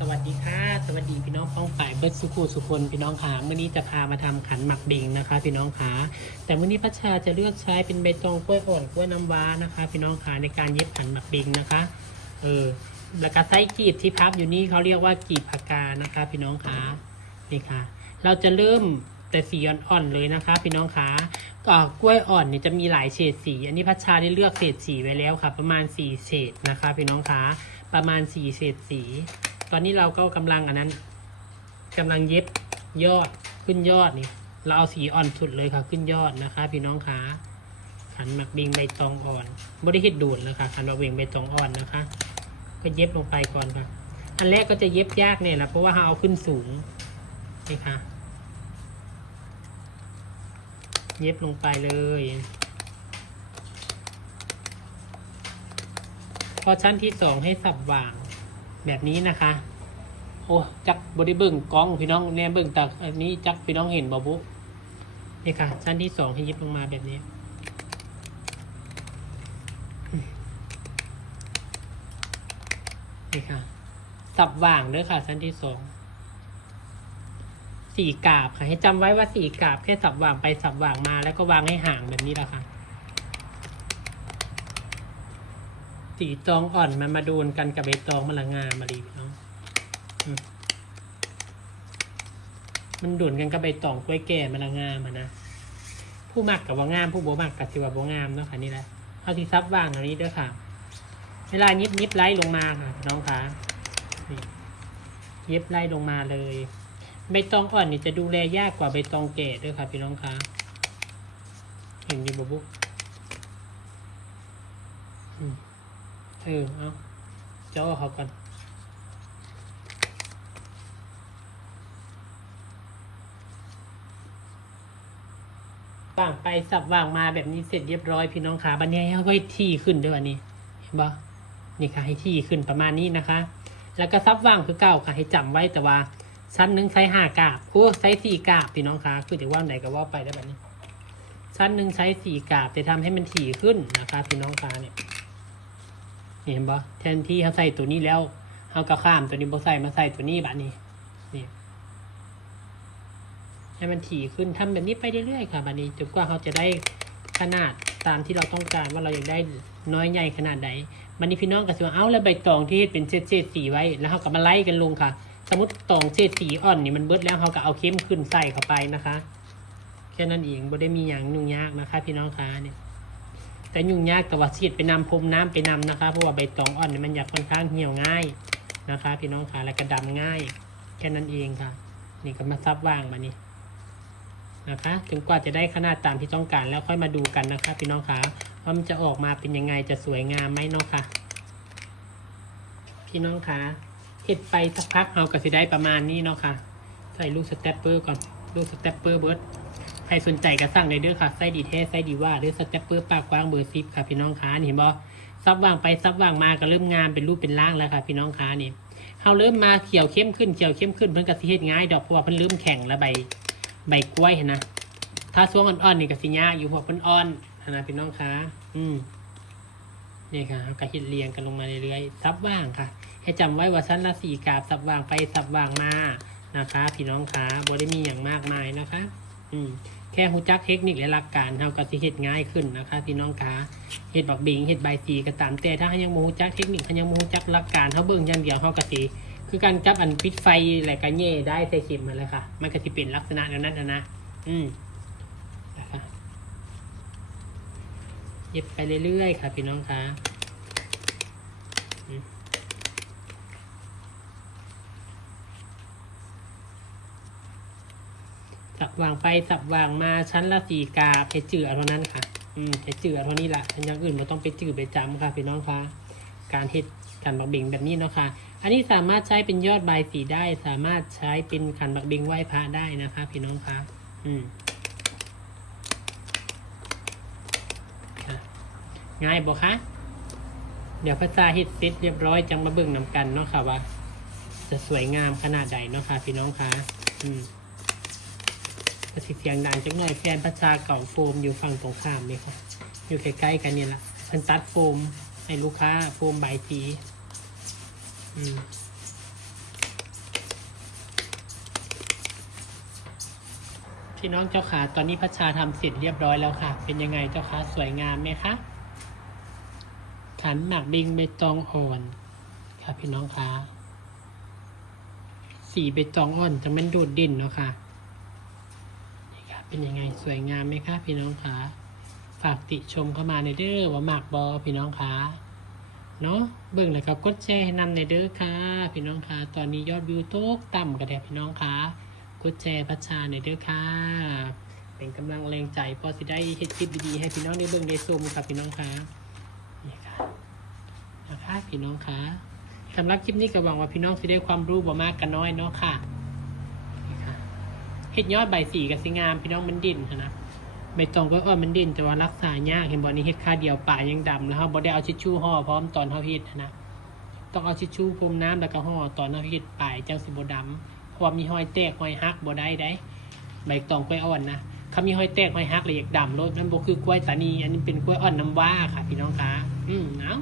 สวัสดีค่ะสวัสดีพี่น้องฟ้องฝ่ายเบิร์ดสุขุสุคนพี่น้องขาเมื่อนี้จะพามาทำขันหมักบิงนะคะพี่น้องขาแต่เมื่อนี้พัชชาจะเลือกใช้เป็นใบตองกล้วยอ่อนกล้วยน้ำว้านะคะพี่น้องขาในการเย็บขันหมักบิงนะคะแล้วก็ไส้กีบที่พับอยู่นี่เขาเรียกว่ากีบผักกานะคะพี่น้องขานี่ค่ะเราจะเริ่มแต่สีอ่อนๆเลยนะคะพี่น้องขากล้วยอ่อนนี่จะมีหลายเฉดสีอันนี้พัชชาได้เลือกเฉดสีไว้แล้วค่ะประมาณ4เฉดนะคะพี่น้องขาประมาณ4เฉดสีตอนนี้เราก็กำลังเย็บยอดขึ้นยอดนี่เราเอาสีอ่อนสุดเลยค่ะขึ้นยอดนะคะพี่น้องขาขันหมักบิงใบตองอ่อนบริเฮ็ดดูดเลยค่ะขันหมักบิงใบตองอ่อนนะคะก็เย็บลงไปก่อนค่ะอันแรกก็จะเย็บยากเนี่ยแหละเพราะว่าเราเอาขึ้นสูงนี่ค่ะเย็บลงไปเลยพอชั้นที่2ให้สับหว่างแบบนี้นะคะโอ้จักบริเบิ้งกล้องพี่น้องแนมเบิ้งแต่อันนี้จักพี่น้องเห็นบ่บุ๊นี่ค่ะชั้นที่2ให้เย็บลงมาแบบนี้นี่ค่ะสับหว่างเด้อค่ะชั้นที่4กาบค่ะให้จำไว้ว่า4กาบแค่สับหว่างไปสับหว่างมาแล้วก็วางให้ห่างแบบนี้แหละค่ะสีตองอ่อนมันมาโดนกันกับใบตองมันละงามมาดีพี่น้องมันโดนกันกับใบตองกล้วยแก่มันละงามนะผู้มักกับว่างามผู้บ่มักกับสิว่าบ่งามเนาะค่ะนี่แหละเอาที่ซับว่างอันนี้ด้วยค่ะเวลายิบไล่ลงมาค่ะน้องคะยิบไล่ลงมาเลยใบตองอ่อนนี่จะดูแลยากกว่าใบตองแก่ด้วยค่ะพี่น้องคะเห็นอยู่บ่บุ๊เอาจ่อเขาก่อนว่างไปสับว่างมาแบบนี้เสร็จเรียบร้อยพี่น้องขาบันนี้ให้ค่อยที่ขึ้นด้วยอันนี้เห็นบ่นี่ค่ะให้ที่ขึ้นประมาณนี้นะคะแล้วก็ซับว่างคือเก้าค่ะให้จำไว้แต่ว่าชั้นหนึ่งใช้5 กาบใช้4 กาบพี่น้องขาคือจะว่าไหนก็ว่าไปได้แบบนี้ชั้นหนึ่งใช้4 กาบแต่ทำให้มันถี่ขึ้นนะคะพี่น้องขาเนี่ยเห็นบ่แทนที่เขาใส่ตัวนี้แล้วเขาก็ข้ามตัวนี้บ่ใส่มาใส่ตัวนี้แบบนี้นี่ให้มันถี่ขึ้นทำแบบนี้ไปเรื่อยๆค่ะแบบนี้จนกว่าเขาจะได้ขนาดตามที่เราต้องการว่าเราอยากได้น้อยใหญ่ขนาดไหนวันนี้พี่น้องก็จะเอาแล้วใบตองที่เป็นเศษสีไว้แล้วเขาก็มาไล่กันลงค่ะสมมติตองเศษสีอ่อนนี่มันเบิดแล้วเขาก็เอาเข้มขึ้นใส่เข้าไปนะคะแค่นั้นเองบ่ได้มีอย่างยุ่งยากนะคะพี่น้องคะเนี่ยแต่ยุ่งยากแต่ว่าเสียดไปนำพรมน้ำไปนำนะคะเพราะว่าใบตองอ่อนเนี่ยมันอยากค่อนข้างเหี่ยวง่ายนะคะพี่น้องคะและกระดำง่ายแค่นั้นเองค่ะนี่ก็มาซับว่างมานี่นะคะถึงกว่าจะได้ขนาดตามที่ต้องการแล้วค่อยมาดูกันนะคะพี่น้องคะว่ามันจะออกมาเป็นยังไงจะสวยงามไหมเนาะค่ะพี่น้องคะเห็ดไปสักพักเอาก็จะได้ประมาณนี้เนาะค่ะใส่ลูกสเตปเปอร์ก่อนลูกสเตปเปอร์เบิร์ดใครสนใจก็สั่งเลยเด้อค่ะไส้ดีเทสไส้ดีว่าหรือสเตปเปอร์ปากกว้างเบอร์10ค่ะพี่น้องคะเห็นบ่ซับว่างไปซับว่างมาก็เริ่มงามเป็นรูปเป็นร่างแล้วค่ะพี่น้องคะนี่เขาเริ่มมาเขียวเข้มขึ้นเพิ่นก็สิเฮ็ดง่ายดอกเพราะว่าเพิ่นเริ่มแข็งแล้วใบกล้วยเห็นนะถ้าช่วงอ่อนๆนี่ก็สิยากอยู่เพราะเพิ่นอ่อนนะพี่น้องคะนี่ค่ะก็เฮ็ดเรียงกันลงมาเรื่อยๆซับว่างค่ะให้จำไว้ว่าชั้นละ4 กาบสับว่างไปสับว่างมานะคะพี่น้องคะบ่ได้มีอย่างมากมายนะคะแค่ฮู้จักเทคนิคและหลักการเฮาก็สิเฮ็ดง่ายขึ้นนะคะพี่น้องคะเฮ็ดบักบิงเฮ็ดใบสีก็ตามแต่ถ้ายังบ่ฮู้จักเทคนิคยังบ่ฮู้จักหลักการเฮาเบิ่งอย่างเดียวเฮาก็สิคือการจับอันปิดไฟอะไรก็แย่ได้ใส่เข็มมาเลยค่ะมันก็สิเป็นลักษณะนั้นนะนะคะเย็บไปเรื่อยๆค่ะพี่น้องคะสับวางไปสับวางมาชั้นละ4 กาบให้จืดเท่านั้นค่ะให้จืดเท่านี้แหละอย่างอื่นเราต้องไปจืดไปจำค่ะพี่น้องคะการเฮ็ดขันบักบิงแบบนี้เนาะค่ะอันนี้สามารถใช้เป็นยอดใบสีได้สามารถใช้เป็นขันบักบิงไหว้พระได้นะคะพี่น้องคะง่ายบ่คะเดี๋ยวพระจาเฮ็ดเสร็จเรียบร้อยจังมาเบิ่งนำกันเนาะค่ะว่าจะสวยงามขนาดใดเนาะค่ะพี่น้องคะก็สิเสียงดังจังหน่อยแฟนพระจาเก่าโฟมอยู่ฝั่งตรงข้ามนี่ค่ะอยู่ใกล้ๆกันเนี่ยแหละเพิ่นตัดโฟมให้ลูกค้าโฟมใบสี พี่น้องเจ้าขาตอนนี้พัชชาทำเสร็จเรียบร้อยแล้วค่ะ เป็นยังไงเจ้าคะสวยงามไหมคะขันหนักบิงใบตองอ่อนค่ะพี่น้องคะสีใบตองอ่อนจะมันโดดเด่นเนาะค่ะนี่ค่ะเป็นยังไงสวยงามไหมคะพี่น้องคะฝากติชมเข้ามาในเด้อว่าหมากบอพี่น้องคะเนาะเบิ่งแล้วก็กดแชร์ให้นำในเด้อค่ะพี่น้องคะตอนนี้ยอดวิวตกต่ำกันแดดพี่น้องคะกดแชร์พัชชาในเด้อค่ะเป็นกำลังแรงใจพอสิได้เฮ็ดคลิปดีๆให้พี่น้องได้เบิ่งได้ชมค่ะพี่น้องคะนี่ค่ะนะคะพี่น้องคะสำหรับคลิปนี้ก็หวังว่าพี่น้องสิได้ความรู้บ่มากกันน้อยเนาะค่ะนี่ค่ะเฮ็ดยอดใบสีกับสิงามพี่น้องมันดิ่นนะใบตองก็มันดิ่นแต่ว่ารักษายากเห็นบ่นี้เฮ็ดค่าเดียวป่ายังดำแล้วเฮาบ่ได้เอาทิชชู่ห่อพร้อมตอนเฮาเฮ็ดนะต้องเอาทิชชู่พรมน้ำแล้วก็ห่อตอนเฮาเฮ็ดปลายจังสิบ่ดำเพราะว่ามีหอยแตกหอยหักบ่ได้ใบตองกล้วยอ่อนนะเขามีหอยแตกหอยหักละเอียดดำรสมันบ่คือกล้วยตานีอันนี้เป็นกล้วยอ่อนน้ำว้าค่ะพี่น้องคะเนาะ